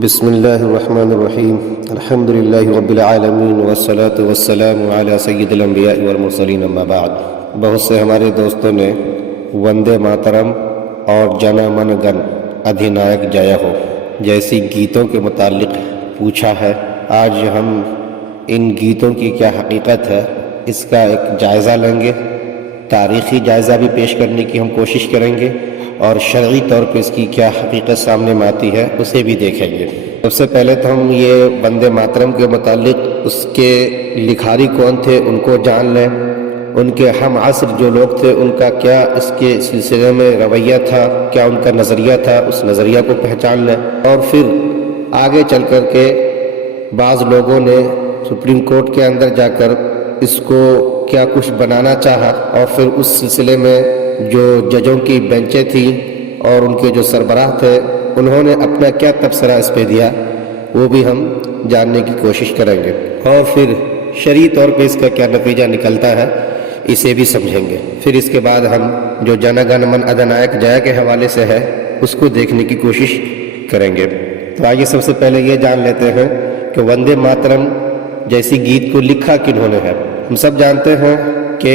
بسم اللہ الرحمن الرحیم الحمد للہ رب العالمین والصلاة والسلام علی سید الانبیاء والمرسلین اما بعد۔ بہت سے ہمارے دوستوں نے وندے ماترم اور جنا من گن ادھینائک جایا ہو جیسی گیتوں کے متعلق پوچھا ہے۔ آج ہم ان گیتوں کی کیا حقیقت ہے اس کا ایک جائزہ لیں گے، تاریخی جائزہ بھی پیش کرنے کی ہم کوشش کریں گے، اور شرعی طور پہ اس کی کیا حقیقت سامنے میں آتی ہے اسے بھی دیکھیں گے۔ سب سے پہلے تو ہم یہ وندے ماترم کے متعلق اس کے لکھاری کون تھے ان کو جان لیں، ان کے ہم عصر جو لوگ تھے ان کا کیا اس کے سلسلے میں رویہ تھا، کیا ان کا نظریہ تھا، اس نظریہ کو پہچان لیں، اور پھر آگے چل کر کے بعض لوگوں نے سپریم کورٹ کے اندر جا کر اس کو کیا کچھ بنانا چاہا، اور پھر اس سلسلے میں جو ججوں کی بینچیں تھیں اور ان کے جو سربراہ تھے انہوں نے اپنا کیا تبصرہ اس پہ دیا، وہ بھی ہم جاننے کی کوشش کریں گے، اور پھر شرعی طور پہ اس کا کیا نتیجہ نکلتا ہے اسے بھی سمجھیں گے۔ پھر اس کے بعد ہم جو جن گن من ادھینائک جایا کے حوالے سے ہے اس کو دیکھنے کی کوشش کریں گے۔ تو آئیے سب سے پہلے یہ جان لیتے ہیں کہ وندے ماترم جیسی گیت کو لکھا کنہوں نے ہے۔ ہم سب جانتے ہیں کہ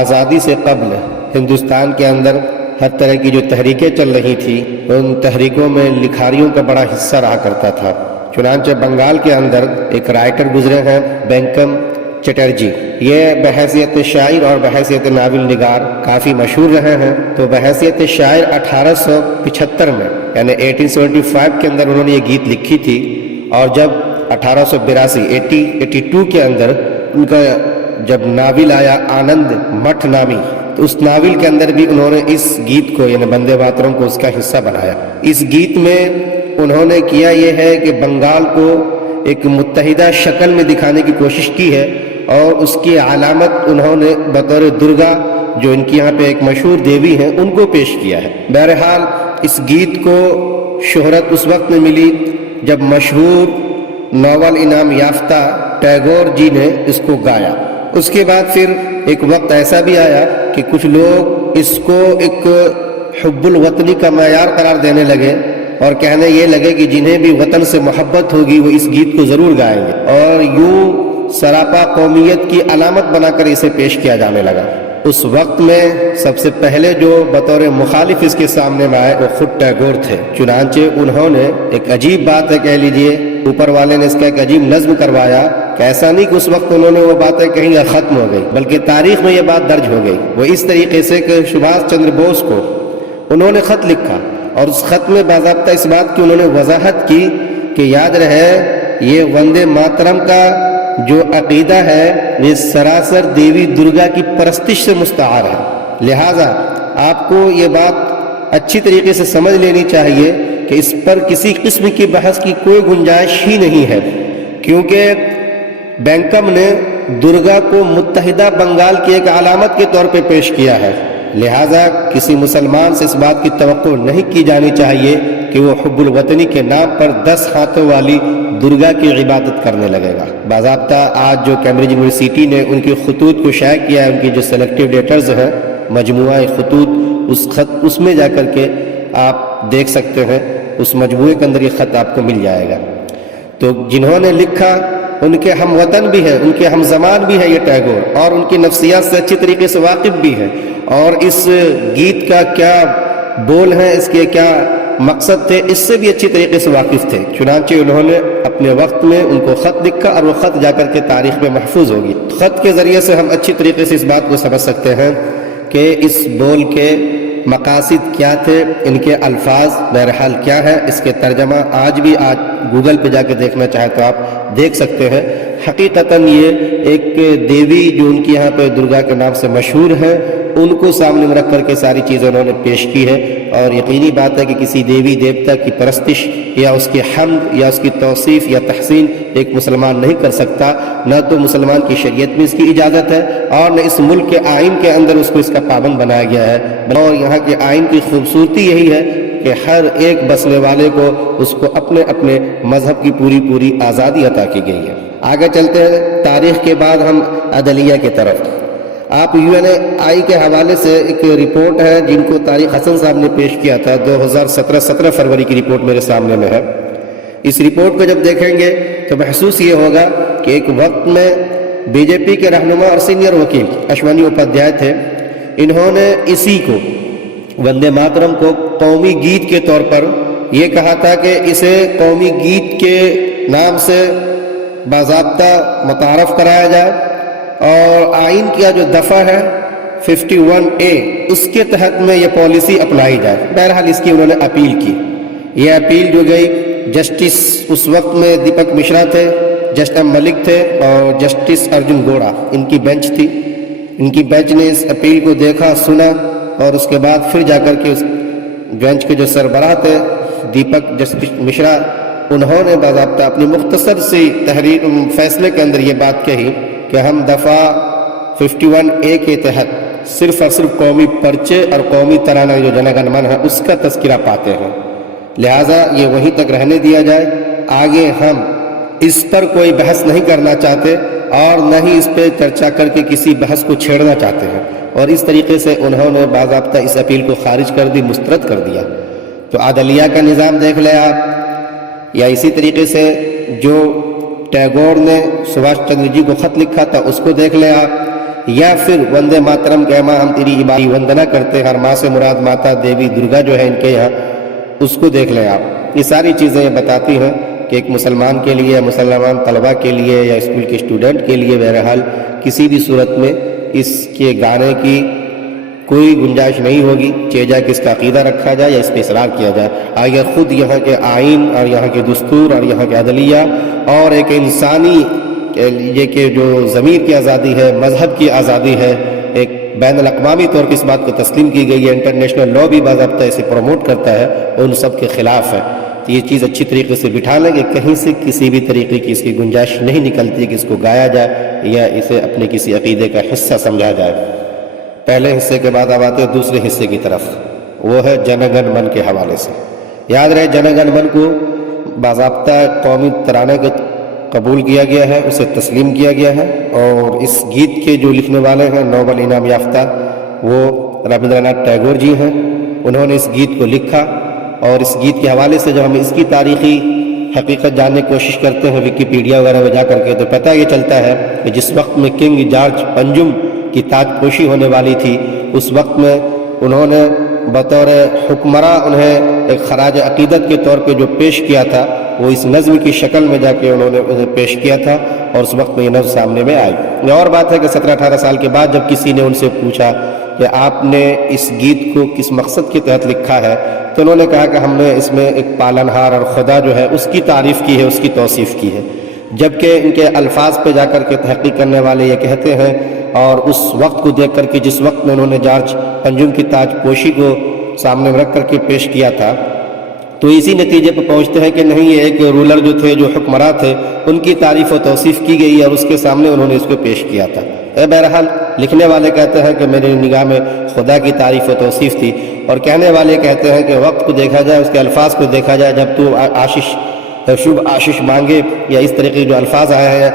آزادی سے قبل ہندوستان کے اندر ہر طرح کی جو تحریکیں چل رہی تھی ان تحریکوں میں لکھاریوں کا بڑا حصہ رہا کرتا تھا۔ چنانچہ بنگال کے اندر ایک رائٹر گزرے ہیں بینکم چٹرجی، یہ بحیثیت شاعر اور بحیثیت ناول نگار کافی مشہور رہے ہیں۔ تو بحیثیت شاعر 1875 میں یعنی 1875 کے اندر انہوں نے یہ گیت لکھی تھی، اور جب 1882 کے اندر ان کا جب ناول آیا آنند مٹھ نامی، تو اس ناول کے اندر بھی انہوں نے اس گیت کو یعنی وندے ماترم کو اس کا حصہ بنایا۔ اس گیت میں انہوں نے کیا یہ ہے کہ بنگال کو ایک متحدہ شکل میں دکھانے کی کوشش کی ہے، اور اس کی علامت انہوں نے بطور درگا جو ان کی یہاں پہ ایک مشہور دیوی ہیں ان کو پیش کیا ہے۔ بہرحال اس گیت کو شہرت اس وقت میں ملی جب مشہور ناول انعام یافتہ ٹیگور جی نے اس کو گایا۔ اس کے بعد پھر ایک وقت ایسا بھی آیا کہ کچھ لوگ اس کو ایک حب الوطنی کا معیار قرار دینے لگے، اور کہنے یہ لگے کہ جنہیں بھی وطن سے محبت ہوگی وہ اس گیت کو ضرور گائیں گے، اور یوں سراپا قومیت کی علامت بنا کر اسے پیش کیا جانے لگا۔ اس وقت میں سب سے پہلے جو بطور مخالف اس کے سامنے میں آئے وہ خود ٹیگور تھے۔ چنانچہ انہوں نے ایک عجیب بات ہے، کہہ لیجئے اوپر والے نے اس کا ایک عجیب نظم کروایا کہ ایسا نہیں کہ اس وقت انہوں نے وہ باتیں کہیں یا ختم ہو گئی، بلکہ تاریخ میں یہ بات درج ہو گئی۔ وہ اس طریقے سے کہ سبھاش چندر بوس کو انہوں نے خط لکھا، اور اس خط میں باضابطہ اس بات کی انہوں نے وضاحت کی کہ یاد رہے یہ وندے ماترم کا جو عقیدہ ہے یہ سراسر دیوی درگا کی پرستش سے مستعار ہے، لہٰذا آپ کو یہ بات اچھی طریقے سے سمجھ لینی چاہیے کہ اس پر کسی قسم کی بحث کی کوئی گنجائش ہی نہیں ہے، کیونکہ بینکم نے درگا کو متحدہ بنگال کی ایک علامت کے طور پہ پیش کیا ہے، لہٰذا کسی مسلمان سے اس بات کی توقع نہیں کی جانی چاہیے کہ وہ حب الوطنی کے نام پر 10 ہاتھوں والی درگا کی عبادت کرنے لگے گا۔ باضابطہ آج جو کیمبرج یونیورسٹی نے ان کی خطوط کو شائع کیا ہے، ان کی جو سلیکٹیو ڈیٹرز ہیں مجموعہ خطوط، اس میں جا کر کے آپ دیکھ سکتے ہیں، اس مجموعے کے اندر یہ خط آپ کو مل جائے گا۔ تو جنہوں نے لکھا ان کے ہم وطن بھی ہیں، ان کے ہم زمان بھی ہے یہ ٹیگور، اور ان کی نفسیات سے اچھی طریقے سے واقف بھی ہے، اور اس گیت کا کیا بول ہے، اس کے کیا مقصد تھے اس سے بھی اچھی طریقے سے واقف تھے۔ چنانچہ انہوں نے اپنے وقت میں ان کو خط لکھا، اور وہ خط جا کر کے تاریخ میں محفوظ ہوگی۔ خط کے ذریعے سے ہم اچھی طریقے سے اس بات کو سمجھ سکتے ہیں کہ اس بول کے مقاصد کیا تھے، ان کے الفاظ بہرحال کیا ہے۔ اس کے ترجمہ آج گوگل پہ جا کے دیکھنا چاہے تو آپ دیکھ سکتے ہیں۔ حقیقتاً یہ ایک دیوی جو ان کی یہاں پہ درگا کے نام سے مشہور ہے ان کو سامنے میں رکھ کر کے ساری چیزیں انہوں نے پیش کی ہے، اور یقینی بات ہے کہ کسی دیوی دیوتا کی پرستش یا اس کی حمد یا اس کی توصیف یا تحسین ایک مسلمان نہیں کر سکتا، نہ تو مسلمان کی شریعت میں اس کی اجازت ہے، اور نہ اس ملک کے آئین کے اندر اس کو اس کا پابند بنایا گیا ہے۔ اور یہاں کے آئین کی خوبصورتی یہی ہے کہ ہر ایک بسنے والے کو اس کو اپنے اپنے مذہب کی پوری آزادی عطا کی گئی ہے۔ آگے چلتے ہیں، تاریخ کے بعد ہم عدلیہ کی طرف۔ آپ UNI کے حوالے سے ایک رپورٹ ہے جن کو طارق حسن صاحب نے پیش کیا تھا 2017 17 فروری کی رپورٹ میرے سامنے میں ہے۔ اس رپورٹ کو جب دیکھیں گے تو محسوس یہ ہوگا کہ ایک وقت میں بی جے پی کے رہنما اور سینئر وکیل اشونی اپادھیائے تھے، انہوں نے اسی کو وندے ماترم کو قومی گیت کے طور پر یہ کہا تھا کہ اسے قومی گیت کے نام سے باضابطہ متعارف کرایا جائے اور آئین کا جو دفعہ ہے 51A اس کے تحت میں یہ پالیسی اپنائی جائے۔ بہرحال اس کی انہوں نے اپیل کی، یہ اپیل جو گئی جسٹس اس وقت میں دیپک مشرا تھے، جسٹس ایم ملک تھے اور جسٹس ارجن گوڑا، ان کی بینچ تھی۔ ان کی بینچ نے اس اپیل کو دیکھا، سنا اور اس کے بعد پھر جا کر کے اس بینچ کے جو سربراہ تھے دیپک جسٹس مشرا، انہوں نے باضابطہ اپنی مختصر سی تحریر فیصلے کے اندر یہ بات کہی کہ ہم دفعہ 51A کے تحت صرف اور صرف قومی پرچے اور قومی ترانہ جو جن گن من ہے اس کا تذکرہ پاتے ہیں، لہٰذا یہ وہیں تک رہنے دیا جائے، آگے ہم اس پر کوئی بحث نہیں کرنا چاہتے اور نہ ہی اس پہ چرچا کر کے کسی بحث کو چھیڑنا چاہتے ہیں۔ اور اس طریقے سے انہوں نے باضابطہ اس اپیل کو خارج کر دی، مسترد کر دیا۔ تو عدلیہ کا نظام دیکھ لیں آپ، یا اسی طریقے سے جو ٹیگور نے سبھاش چندر جی کو خط لکھا تھا اس کو دیکھ لیں آپ، یا پھر وندے ماترم کہ ماں ہم تیری عبادی وندنا کرتے ہیں، ہر ماں سے مراد ماتا دیوی درگا جو ہے ان کے یہاں، اس کو دیکھ لیں آپ۔ یہ ساری چیزیں یہ بتاتی ہیں کہ ایک مسلمان کے لیے، مسلمان طلبہ کے لیے یا اسکول کے اسٹوڈنٹ کے لیے بہرحال کسی بھی صورت میں اس کے گانے کی کوئی گنجائش نہیں ہوگی، چاہے کہ اس کا عقیدہ رکھا جائے یا اس پہ اصرار کیا جائے۔ اگر خود یہاں کے آئین اور یہاں کے دستور اور یہاں کے عدلیہ اور ایک انسانی یہ کہ جو ضمیر کی آزادی ہے، مذہب کی آزادی ہے، ایک بین الاقوامی طور پر اس بات کو تسلیم کی گئی ہے، انٹرنیشنل لا بھی باضابطہ اسے پروموٹ کرتا ہے، ان سب کے خلاف ہے۔ تو یہ چیز اچھی طریقے سے بٹھا لیں کہ کہیں سے کسی بھی طریقے کی اس کی گنجائش نہیں نکلتی کہ اس کو گایا جائے یا اسے اپنے کسی عقیدے کا حصہ سمجھا جائے۔ پہلے حصے کے بعد اب آتے ہیں دوسرے حصے کی طرف، وہ ہے جن گن من کے حوالے سے۔ یاد رہے جن گن من کو باضابطہ قومی ترانے کے قبول کیا گیا ہے، اسے تسلیم کیا گیا ہے، اور اس گیت کے جو لکھنے والے ہیں نوبل انعام یافتہ وہ رابندر ناتھ ٹیگور جی ہیں۔ انہوں نے اس گیت کو لکھا، اور اس گیت کے حوالے سے جب ہم اس کی تاریخی حقیقت جاننے کی کوشش کرتے ہیں ویکیپیڈیا وغیرہ میں جا کر کے، تو پتہ یہ چلتا ہے کہ جس وقت میں کنگ جارج پنجم کی تاج پوشی ہونے والی تھی، اس وقت میں انہوں نے بطور حکمراں انہیں ایک خراج عقیدت کے طور پہ جو پیش کیا تھا وہ اس نظم کی شکل میں جا کے انہوں نے انہیں پیش کیا تھا، اور اس وقت میں یہ نظم سامنے میں آئی۔ یہ اور بات ہے کہ 17-18 سال کے بعد جب کسی نے ان سے پوچھا کہ آپ نے اس گیت کو کس مقصد کے تحت لکھا ہے، تو انہوں نے کہا کہ ہم نے اس میں ایک پالنہار اور خدا جو ہے اس کی تعریف کی ہے، اس کی توصیف کی ہے۔ جبکہ ان کے الفاظ پہ جا کر کے تحقیق کرنے والے یہ کہتے ہیں، اور اس وقت کو دیکھ کر کے جس وقت میں انہوں نے جارج پنجم کی تاج پوشی کو سامنے میں رکھ کر کے پیش کیا تھا، تو اسی نتیجے پہ پہنچتے ہیں کہ نہیں، یہ ایک رولر جو تھے، جو حکمراں تھے، ان کی تعریف و توصیف کی گئی اور اس کے سامنے انہوں نے اس کو پیش کیا تھا۔ بہرحال لکھنے والے کہتے ہیں کہ میری نگاہ میں خدا کی تعریف و توصیف تھی، اور کہنے والے کہتے ہیں کہ وقت کو دیکھا جائے، اس کے الفاظ کو دیکھا جائے، جب تو آشش شبھ آشش مانگے یا اس طریقے کے جو الفاظ آئے ہیں،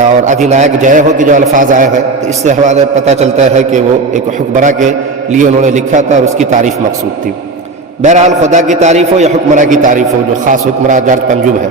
اور ادھینائک جے ہو کے جو الفاظ آئے ہیں، تو اس سے حوالے پتہ چلتا ہے کہ وہ ایک حکمراں کے لیے انہوں نے لکھا تھا اور اس کی تعریف مقصود تھی۔ بہرحال خدا کی تعریف ہو یا حکمراں کی تعریف ہو، جو خاص حکمراں جارج پنجم ہے،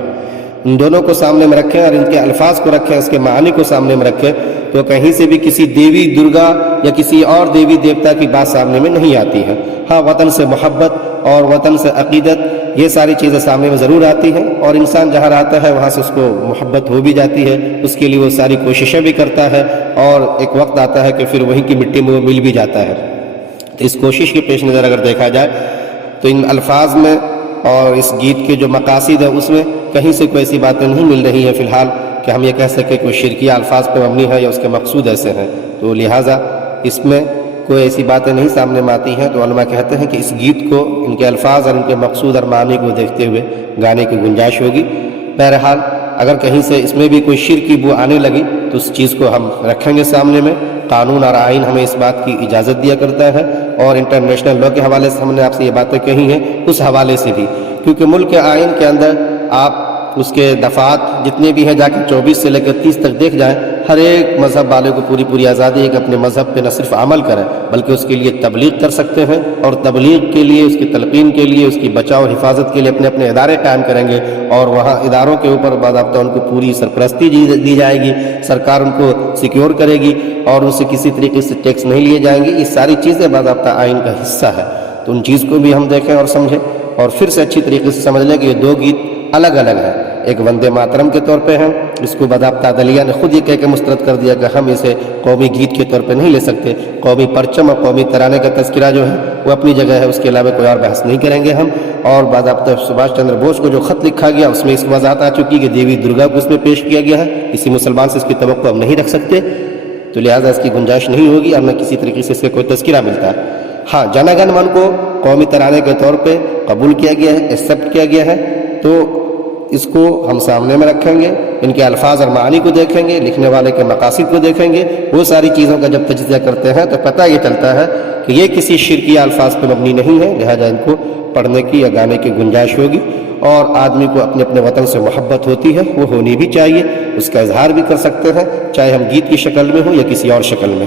ان دونوں کو سامنے میں رکھیں اور ان کے الفاظ کو رکھیں، اس کے معانی کو سامنے میں رکھیں، تو کہیں سے بھی کسی دیوی درگا یا کسی اور دیوی دیوتا کی بات سامنے میں نہیں آتی ہے۔ ہاں، وطن سے محبت اور وطن سے عقیدت، یہ ساری چیزیں سامنے میں ضرور آتی ہیں، اور انسان جہاں رہتا ہے وہاں سے اس کو محبت ہو بھی جاتی ہے، اس کے لیے وہ ساری کوششیں بھی کرتا ہے، اور ایک وقت آتا ہے کہ پھر وہیں کی مٹی میں وہ مل بھی جاتا ہے۔ تو اس کوشش کے پیش نظر اگر دیکھا جائے تو ان الفاظ میں اور اس گیت کے جو مقاصد ہے اس میں کہیں سے کوئی ایسی باتیں نہیں مل رہی ہیں فی الحال کہ ہم یہ کہہ سکیں کوئی شرکیہ الفاظ پہ مبنی ہے یا اس کے مقصود ایسے ہیں، تو لہٰذا اس میں کوئی ایسی باتیں نہیں سامنے میں آتی ہیں۔ تو علماء کہتے ہیں کہ اس گیت کو ان کے الفاظ اور ان کے مقصود اور معنی کو دیکھتے ہوئے گانے کی گنجائش ہوگی۔ بہرحال اگر کہیں سے اس میں بھی کوئی شرک کی بو آنے لگی تو اس چیز کو ہم رکھیں گے سامنے میں، قانون اور آئین ہمیں اس بات کی اجازت دیا کرتا ہے، اور انٹرنیشنل لا کے حوالے سے ہم نے آپ سے یہ باتیں کہی ہیں، اس حوالے سے بھی، کیونکہ ملک کے آئین کے اندر آپ اس کے دفعات جتنے بھی ہیں جا کے 24 سے لے کر 30 تک دیکھ جائیں، ہر ایک مذہب والے کو پوری آزادی ہے کہ اپنے مذہب پہ نہ صرف عمل کریں بلکہ اس کے لیے تبلیغ کر سکتے ہیں، اور تبلیغ کے لیے، اس کی تلقین کے لیے، اس کی بچاؤ اور حفاظت کے لیے اپنے ادارے قائم کریں گے، اور وہاں اداروں کے اوپر باضابطہ ان کو پوری سرپرستی دی جائے گی، سرکار ان کو سیکیور کرے گی اور ان سے کسی طریقے سے ٹیکس نہیں لیے جائیں گے۔ یہ ساری چیزیں باضابطہ آئین کا حصہ ہے، تو ان چیز کو بھی ہم دیکھیں اور سمجھیں، اور پھر سے اچھی طریقے سے سمجھ لیں کہ یہ دو گیت الگ الگ ہیں۔ ایک وندے ماترم کے طور پہ ہیں، اس کو باضابطہ عدلیہ نے خود یہ کہہ کے مسترد کر دیا کہ ہم اسے قومی گیت کے طور پہ نہیں لے سکتے، قومی پرچم اور قومی ترانے کا تذکرہ جو ہے وہ اپنی جگہ ہے، اس کے علاوہ کوئی اور بحث نہیں کریں گے ہم۔ اور باضابطہ سبھاش چندر بوس کو جو خط لکھا گیا اس میں اس وضاحت آ چکی کہ دیوی درگا کو اس میں پیش کیا گیا ہے، کسی مسلمان سے اس کی توقع ہم نہیں رکھ سکتے، تو لہٰذا اس کی گنجائش نہیں ہوگی اور نہ کسی طریقے سے اس کا کوئی تذکرہ ملتا ہے۔ ہاں، جن گن من کو قومی ترانے کے طور پہ قبول کیا گیا ہے، ایکسیپٹ کیا گیا ہے، تو اس کو ہم سامنے میں رکھیں گے، ان کے الفاظ اور معانی کو دیکھیں گے، لکھنے والے کے مقاصد کو دیکھیں گے، وہ ساری چیزوں کا جب تجزیہ کرتے ہیں تو پتہ یہ چلتا ہے کہ یہ کسی شرکیہ الفاظ پہ مبنی نہیں ہے، لہذا ان کو پڑھنے کی یا گانے کی گنجائش ہوگی، اور آدمی کو اپنے اپنے وطن سے محبت ہوتی ہے، وہ ہونی بھی چاہیے، اس کا اظہار بھی کر سکتے ہیں، چاہے ہم گیت کی شکل میں ہوں یا کسی اور شکل میں۔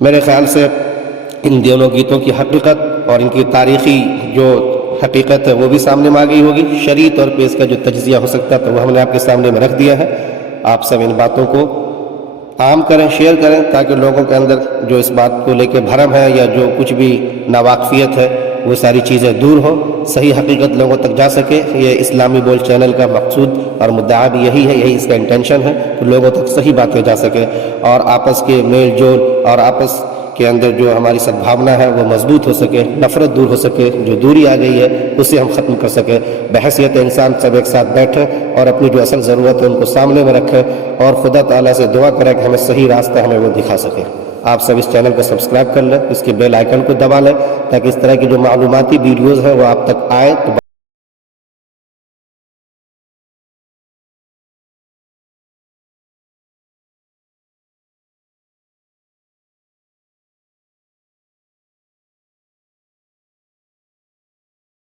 میرے خیال سے ان دونوں گیتوں کی حقیقت اور ان کی تاریخی جو حقیقت ہے وہ بھی سامنے میں آ گئی ہوگی، شرعی طور پہ اس کا جو تجزیہ ہو سکتا ہے تو وہ ہم نے آپ کے سامنے میں رکھ دیا ہے۔ آپ سب ان باتوں کو عام کریں، شیئر کریں، تاکہ لوگوں کے اندر جو اس بات کو لے کے بھرم ہے یا جو کچھ بھی ناواقفیت ہے وہ ساری چیزیں دور ہو، صحیح حقیقت لوگوں تک جا سکے۔ یہ اسلامی بول چینل کا مقصود اور مدعا بھی یہی ہے، یہی اس کا انٹینشن ہے کہ لوگوں تک صحیح باتیں جا سکے، اور آپس کے میل جول اور آپس کے اندر جو ہماری سدبھاونا ہے وہ مضبوط ہو سکے، نفرت دور ہو سکے، جو دوری آ گئی ہے اسے ہم ختم کر سکیں، بحیثیت انسان سب ایک ساتھ بیٹھیں اور اپنی جو اصل ضرورت ہے ان کو سامنے میں رکھیں، اور خدا تعالیٰ سے دعا کریں کہ ہمیں صحیح راستہ ہمیں وہ دکھا سکے۔ آپ سب اس چینل کو سبسکرائب کر لیں، اس کے بیل آئیکن کو دبا لیں، تاکہ اس طرح کی جو معلوماتی ویڈیوز ہیں وہ آپ تک آئیں۔